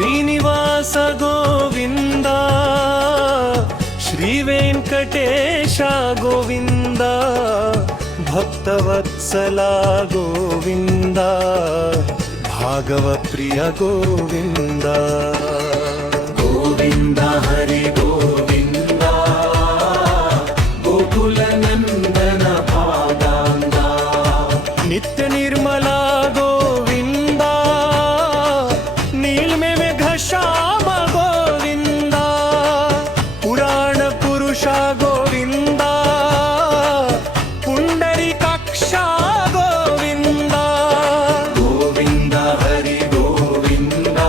ಶ್ರೀನಿವಾಸ ಗೋವಿಂದ, ಶ್ರೀ ವೆಂಕಟೇಶ ಗೋವಿಂದ, ಭಕ್ತವತ್ಸಲ ಗೋವಿಂದ, ಭಾಗವ ಪ್ರಿಯ ಗೋವಿಂದ. ಗೋವಿಂದ ಹರಿ ಗೋವಿಂದ, ಗೋಕುಲ ನಂದನ ಭಾಗಾಂಗ, ನಿತ್ಯ ನಿರ್ಮಲ ಗೋವಿಂದ, ನೀಳ್ಮೆ ಮೇಘ ಶ್ಯಾಮ ಗೋವಿಂದ, ಪುರಾಣ ಪುರುಷ ಗೋವಿಂದ, ಪುಂಡರೀಕಾಕ್ಷ ಗೋವಿಂದ. ಗೋವಿಂದ ಹರಿ ಗೋವಿಂದ,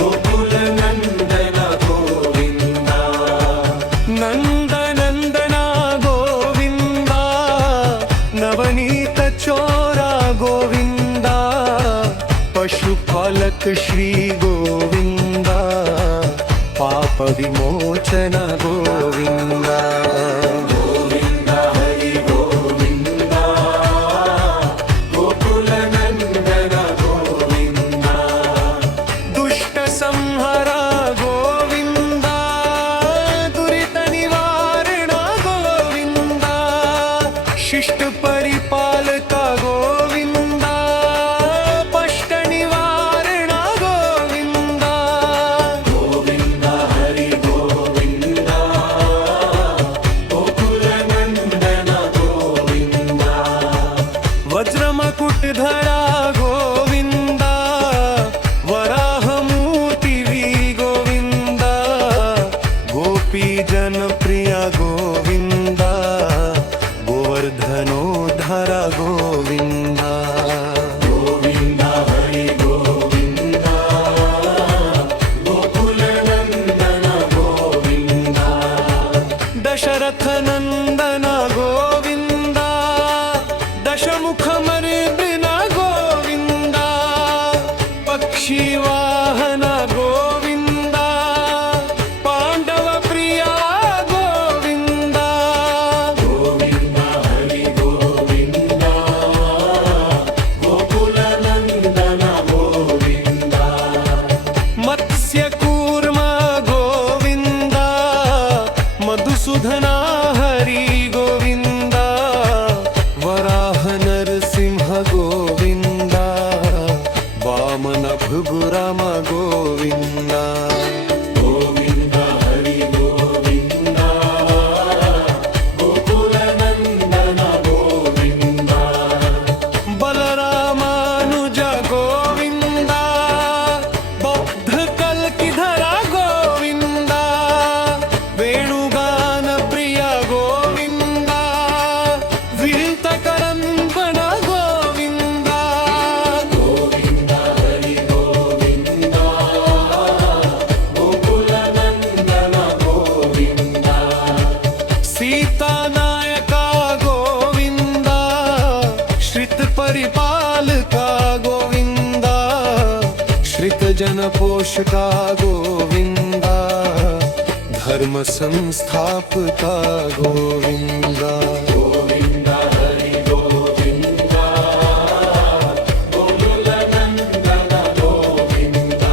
ಗೋಕುಲ ನಂದನ ಗೋವಿಂದ, ನಂದನಂದನ ಗೋವಿಂದ, ನವನೀತ ಚೋರ ಗೋವಿಂದ, ಪಶುಪಾಲಕ ಶ್ರೀ ಗೋವಿಂದ, ಪಾಪ ವಿಮೋಚನ ಗೋವಿಂದ. ಗೋವಿಂದ ಹರಿ ಗೋವಿಂದ, ಗೋಕುಲ ನಂದನ ಗೋವಿಂದ, ದುಷ್ಟ ಸಂಹರ ಗೋವಿಂದ, ದುರಿತ ನಿವಾರಣ ಗೋವಿಂದ, ಶಿಷ್ಟ ಪರಿಪಾಲಕ ಗೋವಿಂದ, ಪಷ್ಟ ನಿವಾರಣ ಗೋವಿಂದ. ಗೋವಿಂದ ಹರಿ ಗೋವಿಂದ, ಗೋಕುಲ ನಂದನ ಗೋವಿಂದ, ವಜ್ರಮಕುಟಧರ ಗೋವಿಂದ, ವರಾಹಮೂರ್ತಿ ವಿ ಗೋವಿಂದ, ಗೋಪಿ ಜನಪ್ರಿಯ ಗೋವಿಂದ, ಗೋವರ್ಧನೋದ್ಧರ ಗೋವಿಂದ. ಗೋವಿಂದ ಹರಿ ಗೋವಿಂದ, ಗೋಕುಲ ನಂದನ ಗೋವಿಂದ, ದಶರಥ ನಂದನ ಗೋವಿಂದ, ದಶಮುಖ ಮರ್ದಿನ ಗೋವಿಂದ, ಪಕ್ಷಿ ವಾಹನ ಗೋವಿಂದ, ಪಾಂಡವ ಪ್ರಿಯ ಗೋವಿಂದ. ಗೋವಿಂದ ಹರಿ ಗೋವಿಂದ, ಗೋಕುಲ ನಂದನ ಗೋವಿಂದ, ಮತ್ಸ್ಯ ಕೂರ್ಮ ಗೋವಿಂದ, ಮಧುಸೂದನ ಹರಿ ಗೋವಿಂದ, ವರಾಹ ನರಸಿಂಹ ಗೋವಿಂದ, ವಾಮನ ಭೃಗುರಾಮ ಗೋವಿಂದ. ಗೋವಿಂದ ಹರಿ ಗೋವಿಂದ, ಗೋಕುಲ ನಂದನ ಗೋವಿಂದ, ಬಲರಾಮಾನುಜ ಗೋವಿಂದ, ಬೌದ್ಧ ಕಲ್ಕಿಧರ ಗೋವಿಂದ, ವೇಣುಗಾನ ಪ್ರಿಯ ಗೋವಿಂದ, ವಿಹಿತ ಕರಂಬನ ಗೋವಿಂದ. ಗೋವಿಂದ ಹರಿ ಗೋವಿಂದ, ಗೋಕುಲ ನಂದನ ಗೋವಿಂದ, ಸೀತಾನಾಯಕ ಗೋವಿಂದ, ಶ್ರಿತ ಪರಿಪಾಲಕ ಗೋವಿಂದ, ಶ್ರಿತ ಜನ ಪೋಷಕ ಗೋವಿಂದ, ಧರ್ಮ ಸಂಸ್ಥಾಪಕ ಗೋವಿಂದ. ಗೋವಿಂದ ಹರಿ ಗೋವಿಂದ, ಗೋಕುಲ ನಂದನ ಗೋವಿಂದ,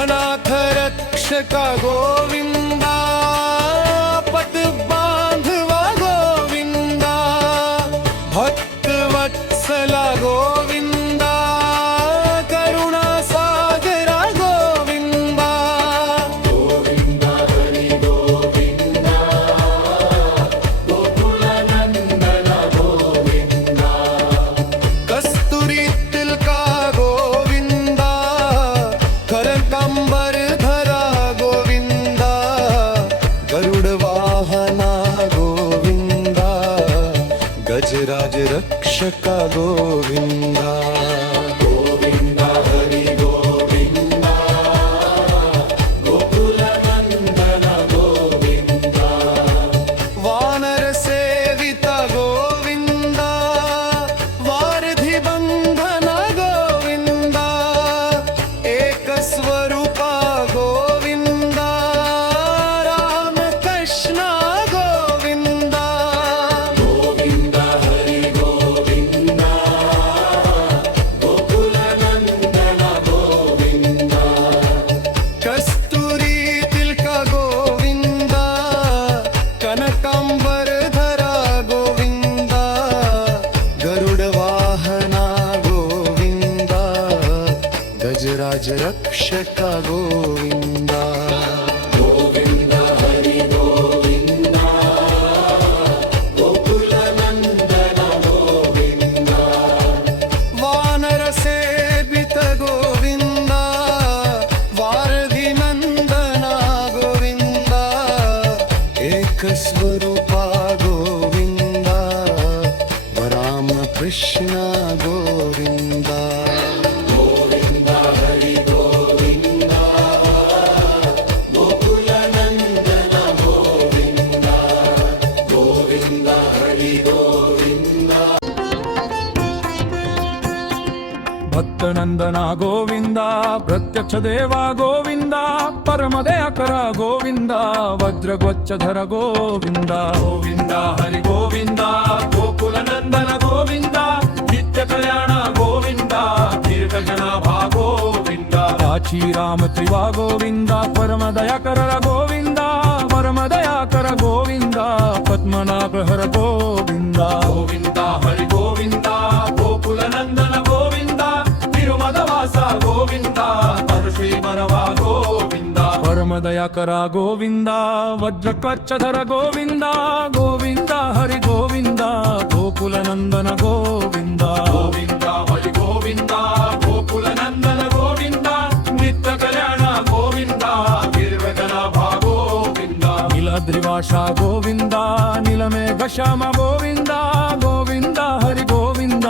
ಅನಾಥ ರಕ್ಷಕ ಗೋವಿಂದ, ಪದ ಬಾಂಧವ ಗೋವಿಂದ, ಭಕ್ತ ವತ್ಸಲ ಗೋವಿಂದ, ಕರುಣಾ ಸಾಗರ ಗೋವಿಂದ. ಗೋವಿಂದ ಹರಿ ಗೋವಿಂದ, ಗೋಕುಲ ನಂದನ ಗೋವಿಂದ, ಕಸ್ತೂರಿ ತಿಲಕ ಗೋವಿಂದ, ಕನಕಾಂಬರ ಧರ ಗೋವಿಂದ, ಗರುಡ ವಾಹನ ಗೋವಿಂದ, ಗಜರಾಜ ರಕ್ಷಕ ಗೋವಿಂದ. ಗೋವಿಂದ ಹರಿ ಗೋವಿಂದ, ಗೋಕುಲ ನಂದನ ಗೋವಿಂದ, ವಾನರ ಸೇವಿತ ಗೋವಿಂದ, ವಾರಧಿ ಬಂಧನ ಗೋವಿಂದ, ಏಕ ಸ್ವರೂಪ ಗೋವಿಂದ, ರಾಮ ಕೃಷ್ಣ ಗೋವಿಂದ. ಗೋವಿಂದ ಹರಿ ಗೋವಿಂದ, ರಾಜರಕ್ಷಕ ಗೋವಿಂದ. ಗೋವಿಂದ ಹರಿ ಗೋವಿಂದ ಗೋಕುಲ ನಂದನ ಗೋವಿಂದ. ವಾನರ ಸೇವಿತ ಗೋವಿಂದ ವಾರಧಿ ನಂದನ ಗೋವಿಂದ. ಏಕಸ್ವರೂಪ ಗೋವಿಂದ ವರಾಮ ಕೃಷ್ಣ ಗೋವಿಂದ. ಗೋವಿಂದ ಹರಿ ಗೋವಿಂದ ಗೋಕುಲ ನಂದನ ಗೋವಿಂದ. ಗೋವಿಂದ ಹರಿ ಗೋವಿಂದ. ಭಕ್ತನಂದನ ಗೋವಿಂದ ಪ್ರತ್ಯಕ್ಷ ದೇವ ಗೋವಿಂದ ಪರಮದಯಾಕರ ಗೋವಿಂದ ವಜ್ರಗೋಚ್ಚಧರ ಗೋವಿಂದ. ಗೋವಿಂದ ಹರಿ ಗೋವಿಂದ ಗೋಕುಲ ನಂದನ ಗೋವಿಂದ ನಿತ್ಯ ಕಲ್ಯಾಣ ಗೋವಿಂದ ದೀರ್ಘಜನಾಭ ಗೋವಿಂದ. ಕಾಚಿ ರಾಮ ತ್ರಿವಾ ಗೋವಿಂದ ಪರಮದಯಾಕರ ಗೋವಿಂದ ಪರಮದಯಾಕರ ಗೋವಿಂದ ಪದ್ಮನಾಭಹರ ಗೋವಿಂದ. ಗೋವಿಂದ ಹರಿ ಗೋವಿಂದ ಗೋಕುಲ ನಂದನ ಗೋವಿಂದ ತಿರುಮದ ವಾಸ ಗೋವಿಂದ ಪರಶ್ರೀ ಮರವ ಗೋವಿಂದ. ಪರಮದಯಾಕರ ಗೋವಿಂದ ವಜ್ರಕಚ್ಚಧರ ಗೋವಿಂದ. ಗೋವಿಂದ ಹರಿ ಗೋವಿಂದ ಗೋಕುಲ ನಂದನ ಗೋವಿಂದ. ಗೋವಿಂದ ಹರಿ ಗೋವಿಂದ ಗೋಕುಲ ನಂದನ ಗೋವಿಂದ ನಿತ್ಯ ಕಲ್ಯಾಣ ಗೋವಿಂದ ನಿರ್ವಚನಾಭ ಗೋವಿಂದ. ನೀಲದ್ರಿವಾಸ ಗೋವಿಂದ ನೀಲಮೇಘ ಶ್ಯಾಮ ಗೋವಿಂದ. ಗೋವಿಂದ ಹರಿ ಗೋವಿಂದ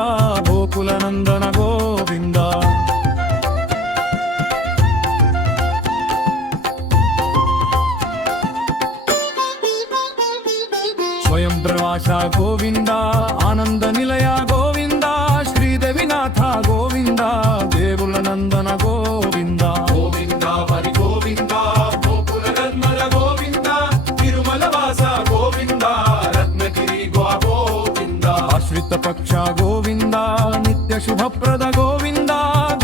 ಗೋಕುಲ ನಂದನ ಗೋವಿಂದ. ಸ್ವಯಂ ಪ್ರವಾಸ ಗೋವಿಂದ ಆನಂದ ನಿಲಯ ಗೋವಿಂದ ಶ್ರೀದೇವಿನಾಥ ಗೋವಿಂದ ದೇಗುಲ ನಂದನ ಗೋವಿಂದ. ಗೋವಿಂದ ಹರಿ ಗೋವಿಂದ ಗೋಕುಲ ನಂದನ ಗೋವಿಂದ ತಿರುಮಲ ವಾಸ ಗೋವಿಂದ ರತ್ನಗಿರಿ ಗೋವಿಂದ. ಆಶ್ರಿತ ಪಕ್ಷ ಗೋವಿಂದ ನಿತ್ಯ ಶುಭಪ್ರದ ಗೋವಿಂದ.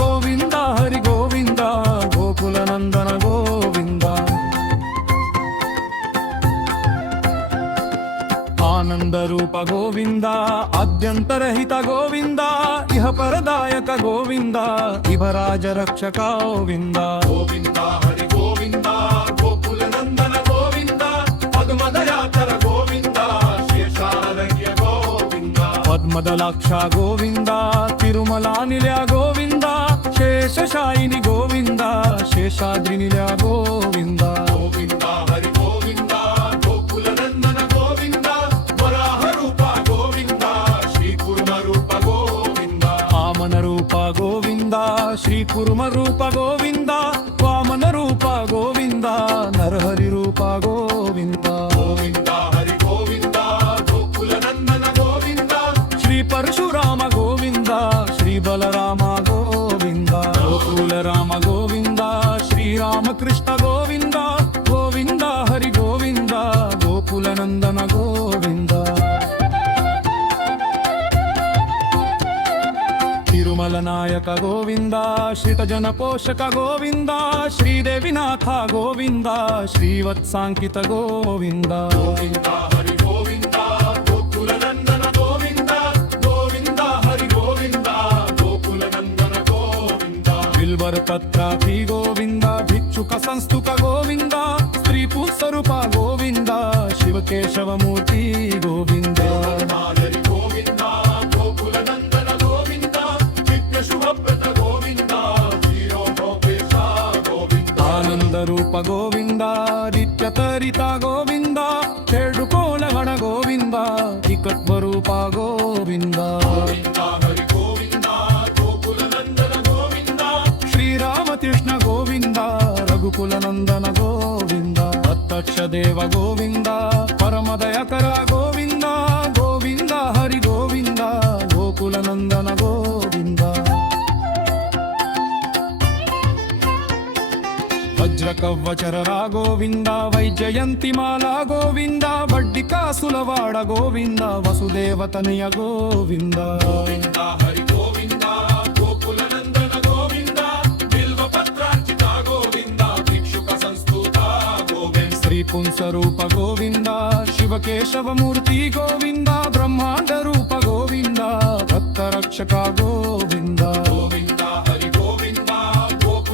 ಗೋವಿಂದ ಹರಿ ಗೋವಿಂದ ಗೋಕುಲ ನಂದನ ಗೋವಿಂದ. ಆನಂದ ರೂಪ ಗೋವಿಂದ ಆದ್ಯಂತರಹಿತ ಗೋವಿಂದ ಇಹ ಪರದಾಯಕ ಗೋವಿಂದ ಇಹರಾಜ ರಕ್ಷಕ ಗೋವಿಂದ. ಗೋವಿಂದ ಹರಿ ಗೋವಿಂದ ಗೋಕುಲ ನಂದನ ಗೋವಿಂದ ಪದ್ಮದಯಾಕರ ಗೋವಿಂದ ಶೇಷಾರಣ್ಯ ಗೋವಿಂದ. ಪದ್ಮದಲಾಕ್ಷ ಗೋವಿಂದ ತಿರುಮಲ ನಿಲಯ ಗೋವಿಂದ ಶೇಷಶಾಯಿನಿ ಗೋವಿಂದ ಶೇಷಾದ್ರಿ ನಿಲಯ ಗೋವಿಂದ. ಗೋವಿಂದ ಹರಿ ಗೋವಿಂದ ಗೋಕುಲ ನಂದನ ಗೋವಿಂದ ವರಾಹ ರೂಪ ಗೋವಿಂದ ಶ್ರೀ ಕುರ್ಮ ರೂಪ ಗೋವಿಂದ. ವಾಮನ ರೂಪ ಗೋವಿಂದ ಶ್ರೀ ಕುರ್ಮ ರೂಪ ಗೋವಿಂದ ವಾಮನ ರೂಪ ಗೋವಿಂದ ನರಹರಿ ರೂಪ ಗೋವಿಂದ. ಗೋವಿಂದ ಹರಿ ಗೋವಿಂದ ಗೋಕುಲ ನಂದನ ಗೋವಿಂದ ಶ್ರೀ ಪರಶುರಾಮ ಗೋವಿಂದ ಶ್ರೀ ಬಲರಾಮ ಗೋವಿಂದ. ಗೋಕುಲ ರಾಮ ಗೋವಿಂದ ಶ್ರೀರಾಮ ಕೃಷ್ಣ ಗೋವಿಂದ. ಗೋವಿಂದ ಹರಿ ಗೋವಿಂದ ಗೋಕುಲ ನಂದನ ಗೋವಿಂದ. ತಿರುಮಲ ನಾಯಕ ಗೋವಿಂದ ಶ್ರಿತ ಜನ ಪೋಷಕ ಗೋವಿಂದ ಶ್ರೀದೇವಿನಾಥ ಗೋವಿಂದ ಶ್ರೀವತ್ಸಾಂಕಿತ ಗೋವಿಂದ. ಗೋವಿಂದ ಹರಿ ಗೋವಿಂದ ಗೋಕುಲ ನಂದನ ಗೋವಿಂದ. ಗೋವಿಂದ ಹರಿ ಗೋವಿಂದ ಗೋಕುಲ ನಂದನ ಗೋವಿಂದ. ಬಿಲ್ವರ ಪತ್ರಾತಿ ಗೋವಿಂದ ಭಿಕ್ಷುಕ ಸಂಸ್ತುಕ ಗೋವಿಂದ ಸ್ತ್ರೀ ಪುಂಸರೂಪ ಗೋವಿಂದ ಶಿವಕೇಶವ ಮೂರ್ತಿ ಗೋವಿಂದ. ಹರಿ ಗೋವಿಂದ ಗೋಕುಲ ನಂದನ ಗೋವಿಂದ ನಿತ್ಯ ಶುಭಪ್ರದ ಗೋವಿಂದ ಶ್ರೀರೋಪೇಶ ಗೋವಿಂದ. ಆನಂದ ರೂಪ ಗೋವಿಂದ ನಿತ್ಯ ತರಿತ ಗೋವಿಂದ ಕೋಲಗಣ ಗೋವಿಂದ ನಿಕಟ್ವ ರೂಪ ಗೋವಿಂದ. ಗೋವಿಂದ ಹರಿ ಗೋವಿಂದ ಗೋಕುಲ ನಂದನ ಗೋವಿಂದ ಶ್ರೀರಾಮಕೃಷ್ಣ ಗೋವಿಂದ ರಘುಕುಲ ನಂದನ ಗೋವಿಂದ. ಪ್ರತ್ಯಕ್ಷ ದೇವ ಗೋವಿಂದ ಪರಮದಯಾಕರ ಗೋವಿಂದ. ಗೋವಿಂದ ಹರಿ ಗೋವಿಂದ ಗೋಕುಲ ನಂದನ ಗೋವಿಂದ. ವಜ್ರಕವಚರರ ಗೋವಿಂದ ವೈಜಯಂತಿ ಮಾಲಾ ಗೋವಿಂದ ಬಡ್ಡಿಕಾಸುಲವಾಡ ಗೋವಿಂದ ವಸುದೇವತನೆಯ ಗೋವಿಂದ. ಗೋವಿಂದ ಹರಿ ಗೋವಿಂದ ಗೋಕುಲ ನಂದನ ಗೋವಿಂದ ಬಿಲ್ವ ಪತ್ರಾರ್ಚಿತ ಗೋವಿಂದ ಭಿಕ್ಷುಕ ಸಂಸ್ತುತ ಗೋವಿಂದ. ಶ್ರೀ ಪುಂಸರೂಪ ಗೋವಿಂದ ಶಿವಕೇಶವ ಮೂರ್ತಿ ಗೋವಿಂದ ಬ್ರಹ್ಮಾಂಡ ರೂಪ ಗೋವಿಂದ ಭಕ್ತ ರಕ್ಷಕ ಗೋವಿಂದ. ಗೋವಿಂದ ಹರಿ ಗೋವಿಂದ ಗೋಕುಲ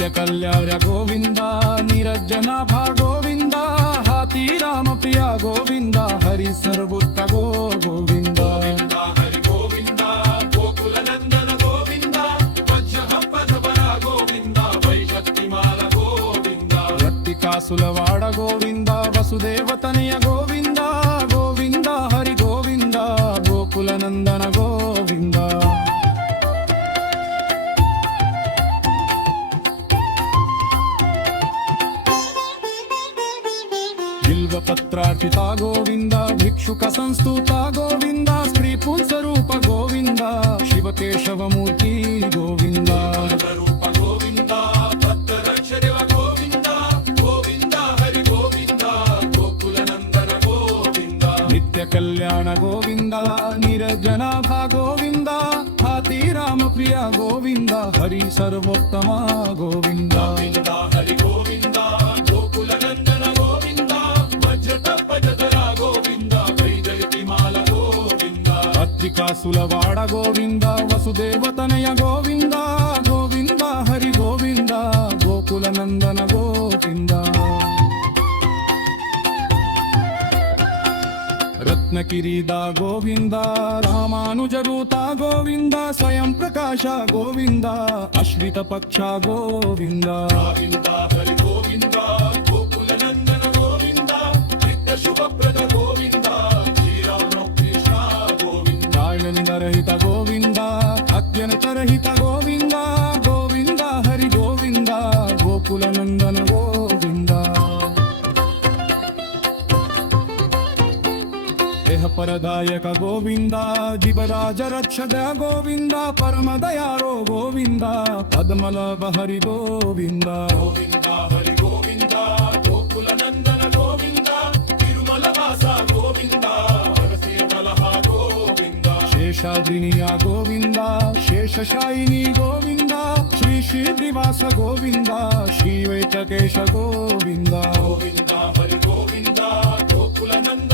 ನಿತ್ಯ ಕಲ್ಯಾಣ ಗೋವಿಂದ ನಿರಂಜನಾಭ ಗೋವಿಂದ ಹಾತಿ ರಾಮ ಪ್ರಿಯ ಗೋವಿಂದ ಹರಿ ಸರ್ವೋತ್ತ ಗೋವಿಂದ ಹರಿ ಗೋವಿಂದ ಗೋಕುಲ ನಂದನ ಗೋವಿಂದ ವಜ್ರ ಹಬ್ಬದವರ ಗೋವಿಂದ ವೈಶಕ್ತಿಮಾಲ ಗೋವಿಂದ ರಟ್ಟಿಕಾಸುಲವಾಡ ಗೋವಿಂದ ವಸುದೇವತನೆಯ ಗೋವಿಂದ ಗೋವಿಂದ ಹರಿ ಗೋವಿಂದ ಗೋಕುಲ ನಂದನ ಗೋವಿಂದ ಬಿಲ್ವಪತ್ರಾರ್ಚಿತ ಗೋವಿಂದ ಭಿಕ್ಷುಕ ಸಂಸ್ತುತ ಗೋವಿಂದ ಸ್ತ್ರೀ ಪುಂಸರೂಪ ಗೋವಿಂದ ಶಿವಕೇಶವ ಮೂರ್ತಿ ಗೋವಿಂದ ರೂಪ ಗೋವಿಂದ ಭಕ್ತರಕ್ಷರವ ಗೋವಿಂದ ಗೋವಿಂದ ಹರಿ ಗೋವಿಂದ ಗೋಕುಲ ನಂದನ ಗೋವಿಂದ ನಿತ್ಯ ಕಲ್ಯಾಣ ಗೋವಿಂದ ನಿರಂಜನಾಭ ಗೋವಿಂದ ಹಾತಿ ರಾಮ ಪ್ರಿಯ ಗೋವಿಂದ ಹರಿ ಸರ್ವೋತ್ತಮ ಗೋವಿಂದ ಹರಿ ಗೋವಿಂದ ಗೋಕುಲ ನಂದನ ಗೋವಿಂದ ವಜ್ರ ಹಬ್ಬದವರ ಗೋವಿಂದ ವೈಜಯತಿಮಾಲ ಗೋವಿಂದ ಪತ್ರಿಕಾಸುಲವಾಡ ಗೋವಿಂದ ವಸುದೇವತನೆಯ ಗೋವಿಂದ ಗೋವಿಂದ ಹರಿ ಗೋವಿಂದ ಗೋಕುಲ ನಂದನ ಗೋವಿಂದ ರತ್ನಕಿರೀದ ಗೋವಿಂದ ರಾಮಾನುಜರೂತ ಗೋವಿಂದ ಸ್ವಯಂ ಪ್ರಕಾಶ ಗೋವಿಂದ ಅಶ್ವಿತ ಪಕ್ಷ ಗೋವಿಂದ ಗೋವಿಂದ ಹರಿ ಗೋವಿಂದ ಗೋಕುಲ ನಂದನ ಗೋವಿಂದ ನಿತ್ಯ ಶುಭಪ್ರದ ಗೋವಿಂದ ಶ್ರೀರಾಮ ಕೃಷ್ಣ ಗೋವಿಂದ ಕಾಳನಿಂದರಹಿತ ಗೋವಿಂದ ಅತ್ಯಂತರಹಿತ ಗೋವಿಂದ ಗೋವಿಂದ ಹರಿ ಗೋವಿಂದ ಗೋಕುಲ ನಂದನ ಗೋವಿಂದ ದೇಹ ಪರದಾಯಕ ಗೋವಿಂದ ಜೀವರಾಜ ರಕ್ಷದ ಗೋವಿಂದ ಪರಮ ದಯಾರೋ ಗೋವಿಂದ ಪದ್ಮಲಭ ಹರಿ ಗೋವಿಂದ ಗೋವಿಂದ ಹರಿ ಗೋವಿಂದ ಗೋಕುಲ ನಂದನ ಗೋವಿಂದ ತಿರುಮಲ ವಾಸ ಗೋವಿಂದ ಹರಸಿಯ ಕಲಹ ಗೋವಿಂದ ಶೇಷಾದ್ರಿನಿಯ ಗೋವಿಂದ ಶೇಷಶಾಯಿನಿ ಗೋವಿಂದ ಶ್ರೀ ಶ್ರೀನಿವಾಸ ಗೋವಿಂದ ಶ್ರೀ ವೆಂಕಟೇಶ ಗೋವಿಂದ ಗೋವಿಂದ ಹರಿ ಗೋವಿಂದ ಗೋಕುಲ ನಂದನ